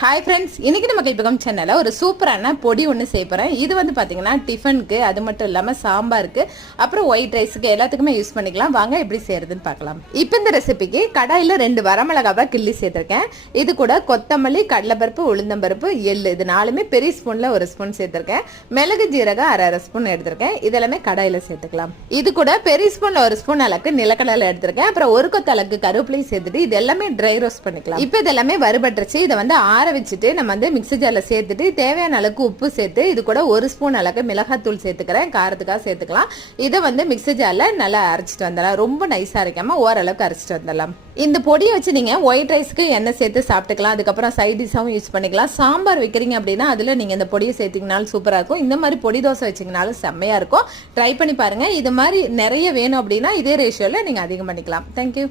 Hi friends, இன்னைக்கு நம்ம கைப்பகம் சேனலில் ஒரு சூப்பரான பொடி ஒன்று செய்ய போகிறேன். இது வந்து பார்த்தீங்கன்னா டிஃபனுக்கு, அது மட்டும் இல்லாமல் சாம்பாருக்கு, அப்புறம் ஒயிட் ரைஸுக்கு எல்லாத்துக்குமே யூஸ் பண்ணிக்கலாம். வாங்க எப்படி செய்யறதுன்னு பார்க்கலாம். இப்போ இந்த ரெசிபிக்கு கடாயில் 2 வரமிளகாவை கிள்ளி சேர்த்துருக்கேன். இது கூட கொத்தமல்லி, கடலைப்பருப்பு, உளுந்தம்பருப்பு, எள்ளு, இது 4மே பெரிய ஸ்பூனில் 1 ஸ்பூன் சேர்த்துருக்கேன். மிளகு ஜீரகம் அரை ஸ்பூன் எடுத்திருக்கேன். இதெல்லாமே கடாயில் சேர்த்துக்கலாம். இது கூட பெரிய ஸ்பூனில் 1 ஸ்பூன் அளவுக்கு நிலக்கடலை எடுத்திருக்கேன். அப்புறம் 1 கொத்த அளவுக்கு கருவேப்பிலையும் சேர்த்துட்டு இது எல்லாமே ட்ரை ரோஸ்ட் பண்ணிக்கலாம். இப்போ இதெல்லாமே வறுபட்டுருச்சு. இதை வந்து வச்சுட்டு நம்ம வந்து மிக்ஸி ஜார்ல சேர்த்துட்டு தேவையான அளவுக்கு உப்பு சேர்த்து இது கூட 1 ஸ்பூன் அளவுக்கு மிளகாத்தூள் சேர்த்துக்கிறேன். காரத்துக்காக சேர்த்துக்கலாம். இதை வந்து மிக்ஸி ஜார்ல நல்லா அரைச்சிட்டு வந்துடலாம். ரொம்ப நைஸா அரைக்காம ஓரளவுக்கு அரைச்சிட்டு வந்துடலாம். இந்த பொடியை வச்சு நீங்க ஒயிட் ரைஸ்க்கு எண்ணெய் சேர்த்து சாப்பிட்டுக்கலாம். அதுக்கப்புறம் சைட் டிஷ்ஷாவும் யூஸ் பண்ணிக்கலாம். சாம்பார் வைக்கிறீங்க அப்படின்னா அதுல நீங்க இந்த பொடியை சேர்த்தீங்கனாலும் சூப்பரா இருக்கும். இந்த மாதிரி பொடி தோசை வச்சீங்கனாலும் செம்மையா இருக்கும். ட்ரை பண்ணி பாருங்க. இது மாதிரி நிறைய வேணும் அப்படின்னா இதே ரேஷியோல நீங்க அதிகம் பண்ணிக்கலாம். தேங்க்யூ.